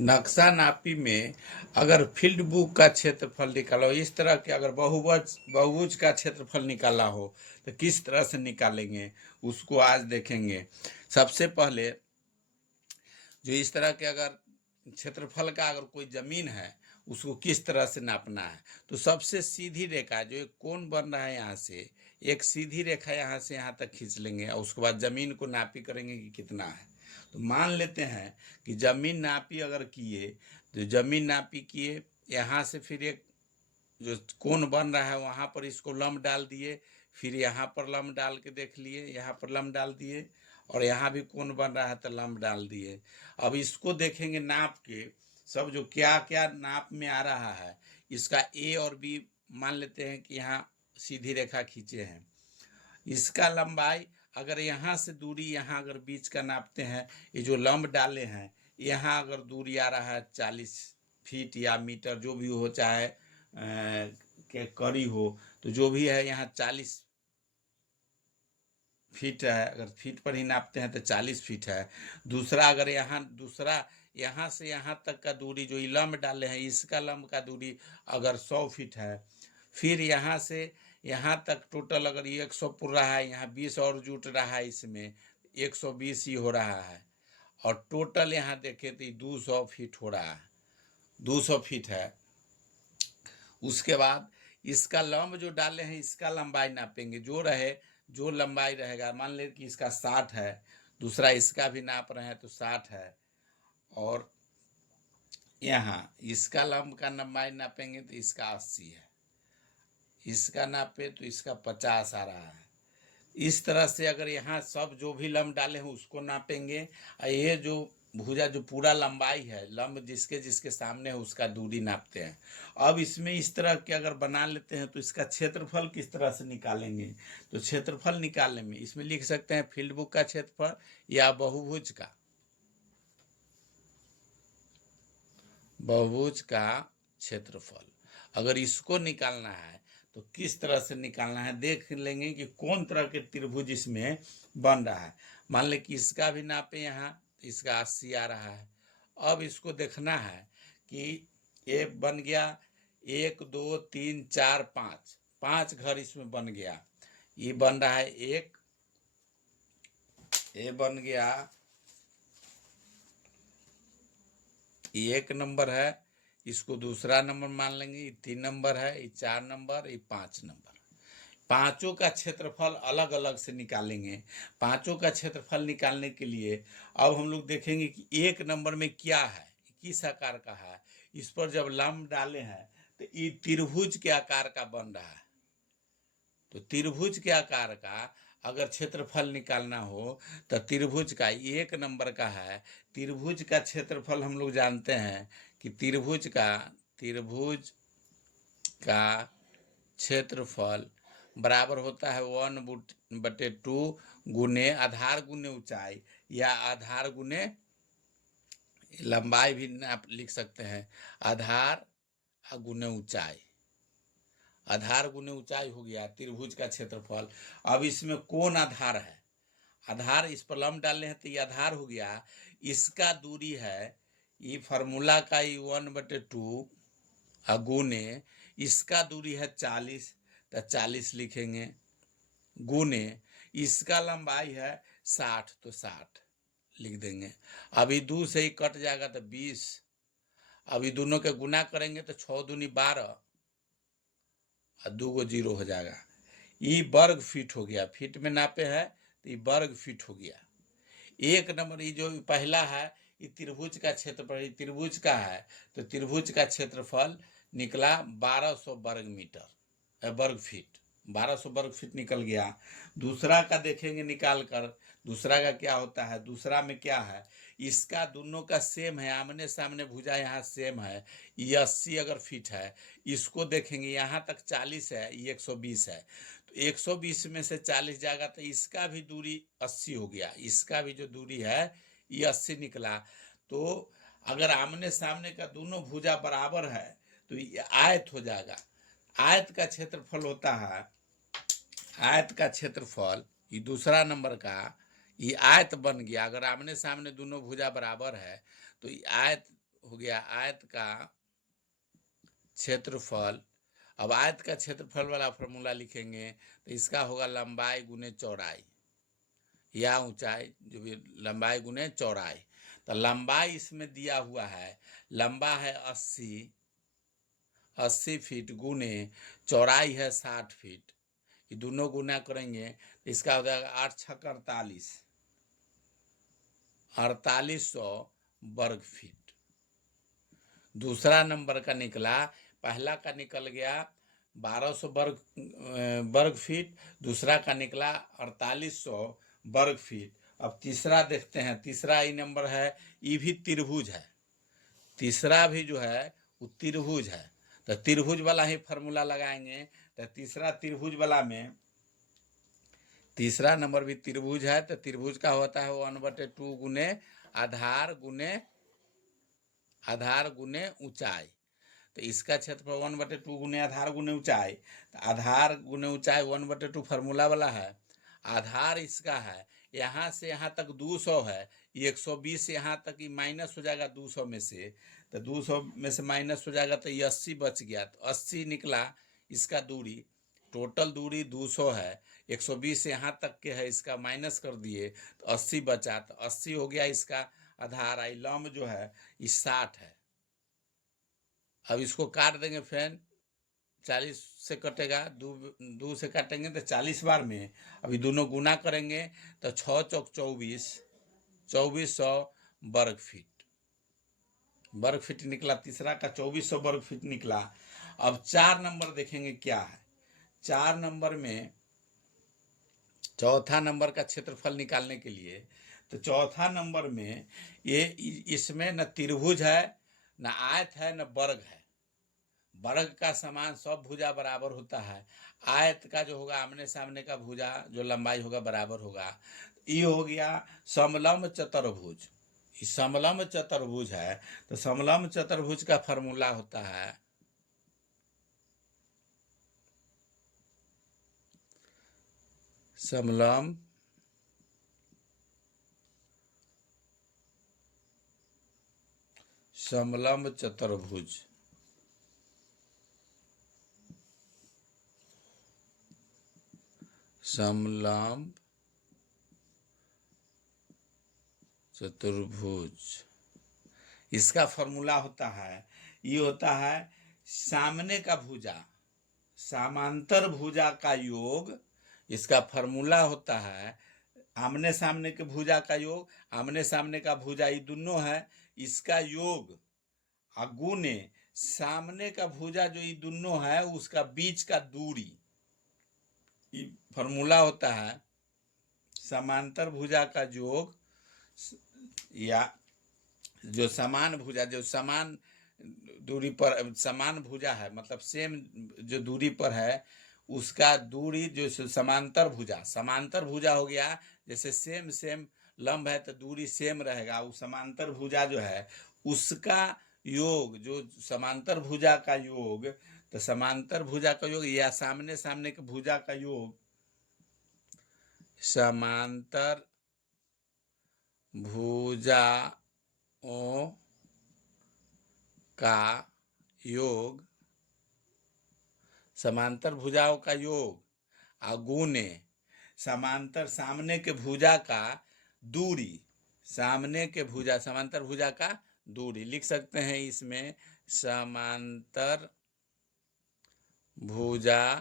नक्शा नापी में अगर फील्ड बुक का क्षेत्रफल निकालो, इस तरह के अगर बहुभुज का क्षेत्रफल निकाला हो तो किस तरह से निकालेंगे उसको आज देखेंगे। सबसे पहले जो इस तरह के अगर क्षेत्रफल का अगर कोई जमीन है उसको किस तरह से नापना है, तो सबसे सीधी रेखा जो एक कोण बन रहा है यहाँ से एक सीधी रेखा यहाँ से यहाँ तक खींच लेंगे और उसके बाद जमीन को नापी करेंगे कि कितना है। तो मान लेते हैं कि जमीन नापी अगर किए तो जमीन नापी किए यहाँ से फिर एक जो कोण बन रहा है वहाँ पर इसको लंब डाल दिए, फिर यहाँ पर लंब डाल के देख लिए, यहाँ पर लंब डाल दिए और यहाँ भी कोण बन रहा है तो लंब डाल दिए। अब इसको देखेंगे नाप के सब जो क्या क्या नाप में आ रहा है। इसका ए और बी मान लेते हैं कि यहाँ सीधी रेखा खींचे हैं। इसका लंबाई अगर यहाँ से दूरी यहाँ अगर बीच का नापते हैं, ये जो लंब डाले हैं यहाँ अगर दूरी आ रहा है 40 फीट या मीटर जो भी हो, चाहे के कड़ी हो, तो जो भी है यहाँ 40 फीट है। अगर फीट पर ही नापते हैं तो 40 फीट है। दूसरा अगर यहाँ से यहाँ तक का दूरी जो लंब डाले हैं इसका लंब का दूरी अगर 100 फीट है, फिर यहाँ से यहाँ तक टोटल अगर ये 100 पुर रहा है, यहाँ 20 और जुट रहा है, इसमें 120 ही हो रहा है और टोटल यहाँ देखें तो 200 फीट हो रहा है, 200 फीट है। उसके बाद इसका लंब जो डाले हैं इसका लंबाई नापेंगे, जो लंबाई रहेगा। मान ले कि इसका 60 है, दूसरा इसका भी नाप रहे हैं तो 60 है और यहाँ इसका लंब का लंबाई नापेंगे तो इसका 80 है, इसका नापे तो इसका 50 आ रहा है। इस तरह से अगर यहाँ सब जो भी लंब डाले हैं उसको नापेंगे और ये जो भुजा जो पूरा लंबाई है लंब जिसके जिसके सामने है उसका दूरी नापते हैं। अब इसमें इस तरह के अगर बना लेते हैं तो इसका क्षेत्रफल किस तरह से निकालेंगे, तो क्षेत्रफल निकालने में इसमें लिख सकते हैं फील्ड बुक का क्षेत्रफल या बहुभुज का क्षेत्रफल। अगर इसको निकालना है तो किस तरह से निकालना है देख लेंगे कि कौन तरह के त्रिभुज इसमें बन रहा है। मान ले कि इसका भी नापे यहाँ, इसका 80 आ रहा है। अब इसको देखना है कि ये बन गया 1 2 3 4 5, 5 घर इसमें बन गया। ये बन रहा है ये बन गया 1 नंबर है, इसको दूसरा नंबर मान लेंगे, ये 3 नंबर है, ये 4 नंबर, ये 5 नंबर। पांचों का क्षेत्रफल अलग अलग से निकालेंगे। पांचों का क्षेत्रफल निकालने के लिए अब हम लोग देखेंगे कि 1 नंबर में क्या है, किस आकार का है। इस पर जब लंब डाले हैं तो ये त्रिभुज के आकार का बन रहा है। तो त्रिभुज के आकार का अगर क्षेत्रफल निकालना हो तो त्रिभुज का 1 नंबर का है। त्रिभुज का क्षेत्रफल हम लोग जानते हैं कि त्रिभुज का क्षेत्रफल बराबर होता है 1/2 गुने आधार गुने ऊंचाई या आधार गुने लंबाई भी आप लिख सकते हैं। आधार गुने ऊंचाई, आधार गुने ऊंचाई हो गया त्रिभुज का क्षेत्रफल। अब इसमें कौन आधार है, आधार इस पर लंब डालने हैं तो ये आधार हो गया। इसका दूरी है ये फार्मूला का 1/2 गुने इसका दूरी है 40 तो 40 लिखेंगे गुने इसका लंबाई है 60 तो 60 लिख देंगे। अभी 2 से ही कट जाएगा तो 20। अभी दोनों के गुना करेंगे तो 6 दूनी 12 और 2 गो 0 हो जाएगा। ये वर्ग फीट हो गया, फीट में नापे है तो ये वर्ग फीट हो गया। 1 नंबर ये जो पहला है ये त्रिभुज का क्षेत्रफल, त्रिभुज का है तो त्रिभुज का क्षेत्रफल निकला 1200 वर्ग फीट, 1200 वर्ग फीट निकल गया। दूसरा का देखेंगे निकाल कर, दूसरा का क्या होता है। दूसरा में क्या है, इसका दोनों का सेम है, आमने सामने भुजा यहाँ सेम है। ये 80 अगर फीट है, इसको देखेंगे यहाँ तक 40 है, ये 120 है। तो 120 में से 40 जाएगा तो इसका भी दूरी 80 हो गया, इसका भी जो दूरी है ये 80 निकला। तो अगर आमने सामने का दोनों भुजा बराबर है तो ये आयत हो जाएगा। आयत का क्षेत्रफल होता है, आयत का क्षेत्रफल ये दूसरा नंबर का ये आयत बन गया। अगर आमने सामने दोनों भुजा बराबर है तो ये आयत हो गया आयत का क्षेत्रफल। अब आयत का क्षेत्रफल वाला फॉर्मूला लिखेंगे तो इसका होगा लंबाई गुने चौड़ाई या ऊंचाई, जो भी लंबाई गुने चौड़ाई। तो लंबाई इसमें दिया हुआ है, लंबा है 80 फीट गुने चौड़ाई है 60 फीट। ये दोनों गुना करेंगे तो इसका हो जाएगा 8 छक 4800 वर्ग फीट। दूसरा नंबर का निकला, पहला का निकल गया 1200 वर्ग फीट, दूसरा का निकला 4800 वर्ग फीट। अब तीसरा देखते हैं, तीसरा ही नंबर है, ये भी त्रिभुज है, तीसरा भी जो है वो त्रिभुज है। तो त्रिभुज वाला ही फॉर्मूला लगाएंगे। तो तीसरा त्रिभुज वाला में, तीसरा नंबर भी त्रिभुज है, तो त्रिभुज का होता है 1/2 गुने आधार गुने ऊंचाई। तो इसका क्षेत्रफल 1/2 गुने आधार गुने ऊंचाई। तो आधार गुने ऊंचाई 1/2 फार्मूला वाला है। आधार इसका है, यहाँ से यहाँ तक 200 है, 120 यहाँ तक ही माइनस हो जाएगा 200 में से। तो 200 में से माइनस हो जाएगा तो ये 80 बच गया। तो 80 निकला इसका दूरी, टोटल दूरी 200 है, 120 यहाँ तक के है, इसका माइनस कर दिए तो 80 बचा। तो 80 हो गया इसका आधार। आई लंब जो है इस 60 है। अब इसको काट देंगे फ्रेंड, 40 से कटेगा, दो से काटेंगे तो 40 बार में। अभी दोनों गुना करेंगे तो 6 चौक 2400 वर्ग फीट। वर्ग फीट निकला, तीसरा का 2400 वर्ग फीट निकला। अब 4 नंबर देखेंगे क्या है। 4 नंबर में, चौथा नंबर का क्षेत्रफल निकालने के लिए, तो चौथा नंबर में ये इसमें न त्रिभुज है, न आयत है, न वर्ग है। वर्ग का समान सब भुजा बराबर होता है। आयत का जो होगा आमने सामने का भुजा जो लंबाई होगा बराबर होगा। ये हो गया समलंब चतुर्भुज। समलंब चतुर्भुज है, तो समलंब चतुर्भुज का फॉर्मूला होता है समलंब चतुर्भुज। समलंब चतुर्भुज, इसका फॉर्मूला होता है, ये होता है सामने का भुजा समांतर भुजा का योग। इसका फॉर्मूला होता है आमने सामने के भुजा का योग, आमने सामने का भुजा ये दोनों है, इसका योग गुने सामने का भुजा जो ये दोनों है उसका बीच का दूरी। ये फॉर्मूला होता है समांतर भुजा का योग, या जो समान भुजा, जो समान दूरी पर समान भुजा है, मतलब सेम जो दूरी पर है उसका दूरी जो समांतर भुजा हो गया। जैसे सेम लंब है तो दूरी सेम रहेगा। वो समांतर भुजा जो है उसका योग, जो समांतर भुजा का योग, तो समांतर भुजा का योग या सामने सामने के भुजा का योग, समांतर भुजाओं का योग, समांतर भुजाओं का योग गुने समांतर सामने के भुजा का दूरी, सामने के भुजा समांतर भुजा का दूरी लिख सकते हैं इसमें, समांतर भुजा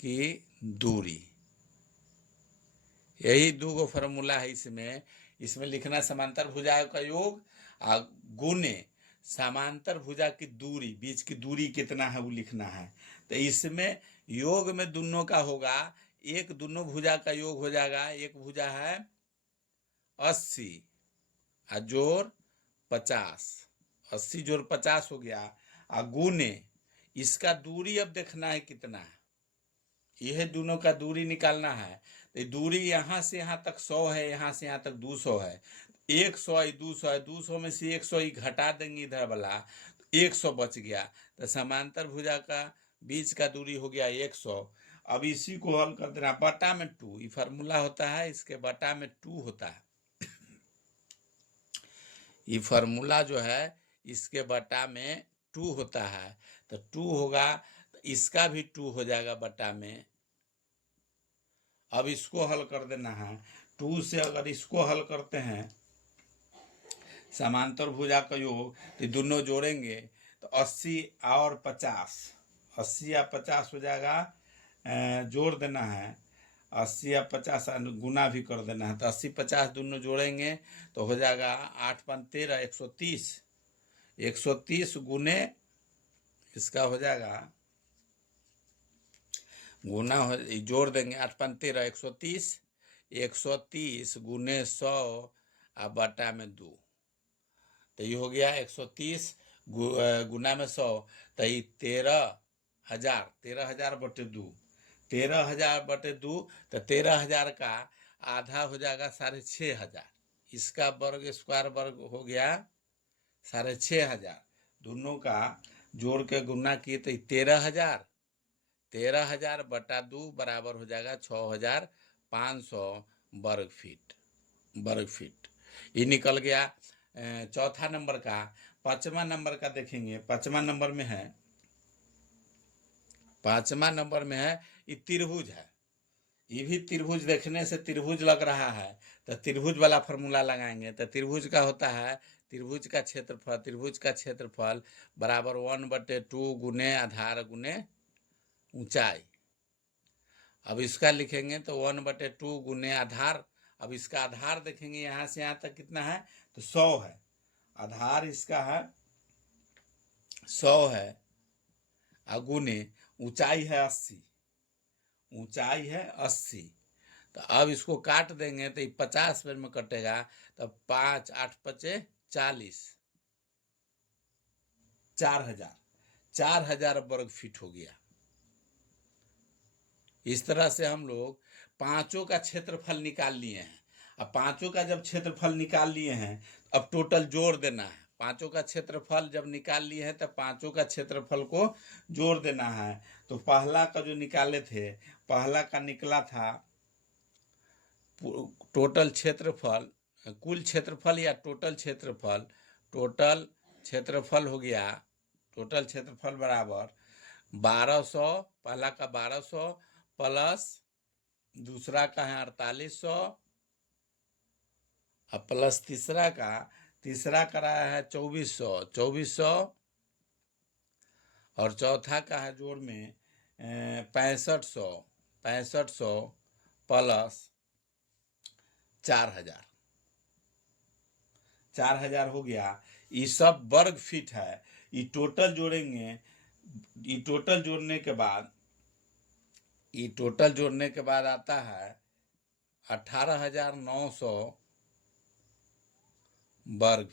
की दूरी। यही दो फॉर्मूला है इसमें लिखना समांतर भुजाओं का योग गुने समांतर भुजा की दूरी, बीच की दूरी कितना है वो लिखना है। तो इसमें योग में दोनों का होगा, एक दोनों भुजा का योग हो जाएगा, एक भुजा है 80 जोड़ 50, 80 जोड़ 50 हो गया गुने इसका दूरी अब देखना है कितना है, यह दोनों का दूरी निकालना है। तो दूरी यहाँ से यहाँ तक 100 है, यहाँ से यहाँ तक 200 है, 100 200 है, 200 में से 100 ही घटा देंगे इधर वाला, तो 100 बच गया। तो समांतर भुजा का बीच का दूरी हो गया 100। अब इसी को हल कर देना बटा में 2, ये फार्मूला होता है, इसके बटा में 2 होता है। ये फार्मूला जो है इसके बटा में 2 होता है, तो 2 होगा, तो इसका भी 2 हो जाएगा बटा में। अब इसको हल कर देना है। 2 से अगर इसको हल करते हैं, समांतर भुजा का योग, तो दोनों जोड़ेंगे तो 80 और 50, 80 या 50 हो जाएगा। जोड़ देना है, 80 या 50 गुना भी कर देना है, तो 80 50 दोनों जोड़ेंगे तो हो जाएगा 8 5 13 130। 130 गुने इसका हो जाएगा, गुना हो, जोड़ देंगे 8 5 13 130, 130 गुने 100 और बटा में 2, तो ये हो गया 130 गुना में 100, तो ये 13,000, 13,000 बटे 2, 13,000 बटे 2, तो 13,000 का आधा हो जाएगा 6,500। इसका वर्ग स्क्वायर वर्ग हो गया 6,500। दोनों का जोड़ के गुना किए तो 13,000, 13,000 बटा 2 बराबर हो जाएगा 6,500 वर्ग फीट। ये निकल गया चौथा नंबर का। 5वां नंबर का देखेंगे, 5वां नंबर में है, 5वां नंबर में है ये त्रिभुज है। ये भी त्रिभुज देखने से त्रिभुज लग रहा है, तो त्रिभुज वाला फॉर्मूला लगाएंगे। तो त्रिभुज का होता है, त्रिभुज का क्षेत्रफल बराबर 1/2 गुने आधार गुने ऊंचाई। अब इसका लिखेंगे तो 1/2 गुने आधार। अब इसका आधार देखेंगे यहाँ से यहाँ तक कितना है, तो 100 है। आधार इसका है 100 है, गुने ऊंचाई है 80, ऊंचाई है 80। तो अब इसको काट देंगे तो 50 बार में कटेगा, तो 5 8 5 40, 4,000 वर्ग फीट हो गया। इस तरह से हम लोग पांचों का क्षेत्रफल निकाल लिए हैं। अब पांचों का जब क्षेत्रफल निकाल लिए हैं, अब टोटल जोड़ देना है। पांचों का क्षेत्रफल जब निकाल लिए हैं, तब पांचों का क्षेत्रफल को जोड़ देना है। तो पहला का जो निकाले थे, पहला का निकला था टोटल क्षेत्रफल, कुल क्षेत्रफल या टोटल क्षेत्रफल हो गया, टोटल क्षेत्रफल बराबर 1200, पहला का 1200 प्लस दूसरा का है 4800 और प्लस तीसरा का रहा है 2400 और चौथा का है जोड़ में 6500 प्लस 4,000 हो गया। ये सब वर्ग फीट है। ये टोटल जोड़ेंगे, ये टोटल जोड़ने के बाद आता है 18,900 वर्ग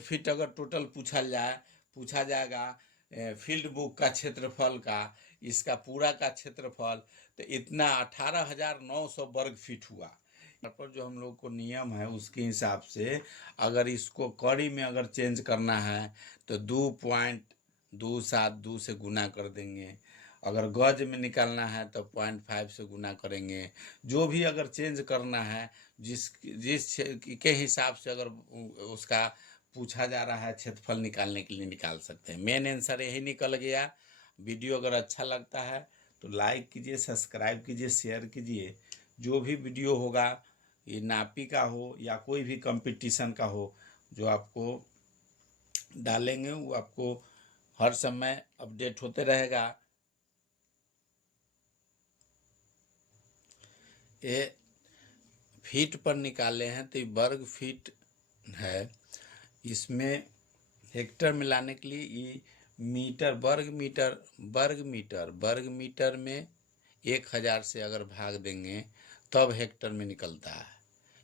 फीट अगर टोटल पूछा जाएगा फील्ड बुक का क्षेत्रफल का, इसका पूरा का क्षेत्रफल, तो इतना 18,900 वर्ग फीट हुआ। पर जो हम लोग को नियम है उसके हिसाब से अगर इसको कड़ी में अगर चेंज करना है तो 2.272 से गुना कर देंगे। अगर गज में निकालना है तो 0.5 से गुना करेंगे। जो भी अगर चेंज करना है, जिस के हिसाब से अगर उसका पूछा जा रहा है क्षेत्रफल निकालने के लिए निकाल सकते हैं। मेन आंसर यही निकल गया। वीडियो अगर अच्छा लगता है तो लाइक कीजिए, सब्सक्राइब कीजिए, शेयर कीजिए। जो भी वीडियो होगा, ये नापी का हो या कोई भी कंपटीशन का हो, जो आपको डालेंगे वो आपको हर समय अपडेट होते रहेगा। ये फीट पर निकाले हैं तो ये वर्ग फीट है। इसमें हेक्टर में लाने के लिए ये मीटर, वर्ग मीटर में 1,000 से अगर भाग देंगे तब हेक्टर में निकलता है।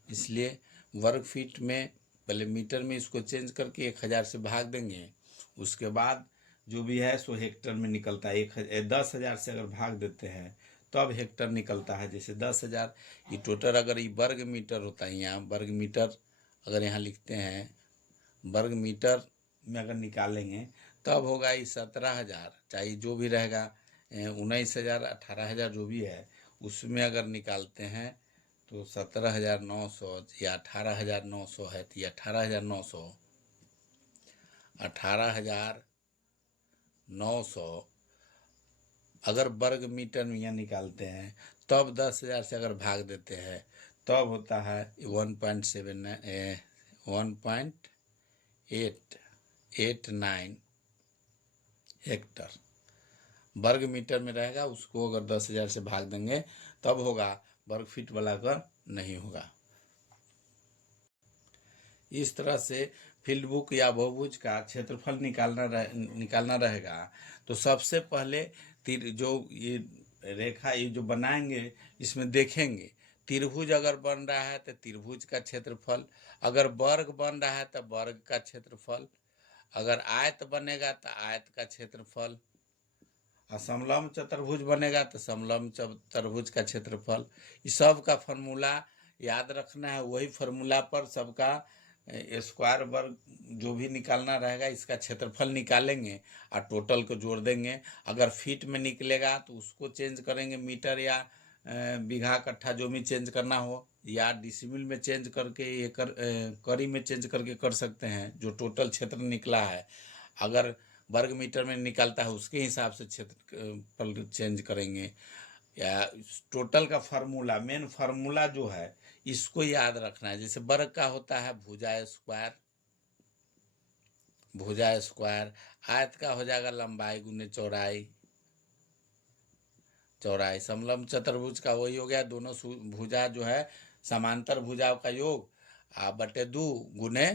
इसलिए वर्ग फीट में पहले मीटर में इसको चेंज करके 1,000 से भाग देंगे, उसके बाद जो भी है सो हेक्टर में निकलता है। 10,000 से अगर भाग देते हैं तब हेक्टर निकलता है। जैसे 10,000 ये टोटल, अगर ये वर्ग मीटर होता है, यहाँ वर्ग मीटर अगर यहाँ लिखते हैं, वर्ग मीटर में अगर निकालेंगे तब होगा ये 17,000, चाहे जो भी रहेगा 19,000 18,000 जो भी है, उसमें अगर निकालते हैं तो 17,900 या 18,900 है, तो ये 18,900, 18,900 अगर वर्ग मीटर में यह निकालते हैं, तब 10,000 से अगर भाग देते हैं तब होता है 1.89 हेक्टर वर्ग मीटर में रहेगा। उसको अगर 10,000 से भाग देंगे तब होगा, वर्ग फीट वाला का नहीं होगा। इस तरह से फील्ड बुक या बहुभुज का क्षेत्रफल निकालना रहेगा। तो सबसे पहले जो ये रेखा ये जो बनाएंगे, इसमें देखेंगे त्रिभुज अगर बन रहा है तो त्रिभुज का क्षेत्रफल, अगर वर्ग बन रहा है तो वर्ग का क्षेत्रफल, अगर आयत बनेगा तो आयत का क्षेत्रफल, और समलंब चतुर्भुज बनेगा तो समलंब चतुर्भुज का क्षेत्रफल। इस सब का फॉर्मूला याद रखना है। वही फॉर्मूला पर सबका स्क्वायर वर्ग जो भी निकालना रहेगा इसका क्षेत्रफल निकालेंगे और टोटल को जोड़ देंगे। अगर फीट में निकलेगा तो उसको चेंज करेंगे, मीटर या बीघा कट्ठा जो भी चेंज करना हो, या डिसिमिल में चेंज करके एकड़ कड़ी में चेंज करके कर सकते हैं। जो टोटल क्षेत्र निकला है अगर वर्ग मीटर में निकलता है उसके हिसाब से क्षेत्रफल चेंज करेंगे। या टोटल का फार्मूला, मेन फार्मूला जो है इसको याद रखना है। जैसे वर्ग का होता है भुजा स्क्वायर, आयत का हो जाएगा लंबाई गुने चौड़ाई, समलंब चतुर्भुज का वही हो गया, दोनों भुजा जो है समांतर भुजाओं का योग बटे 2 गुने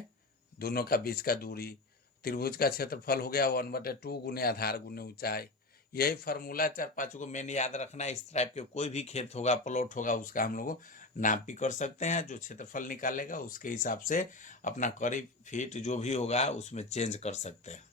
दोनों का बीच का दूरी। त्रिभुज का क्षेत्रफल हो गया 1/2 गुने आधार गुने ऊंचाई। यही फार्मूला 4-5 को मेन याद रखना है। इस टाइप के कोई भी खेत होगा, प्लॉट होगा, उसका हम लोग नाप भी कर सकते हैं। जो क्षेत्रफल निकालेगा उसके हिसाब से अपना करीब फीट जो भी होगा उसमें चेंज कर सकते हैं।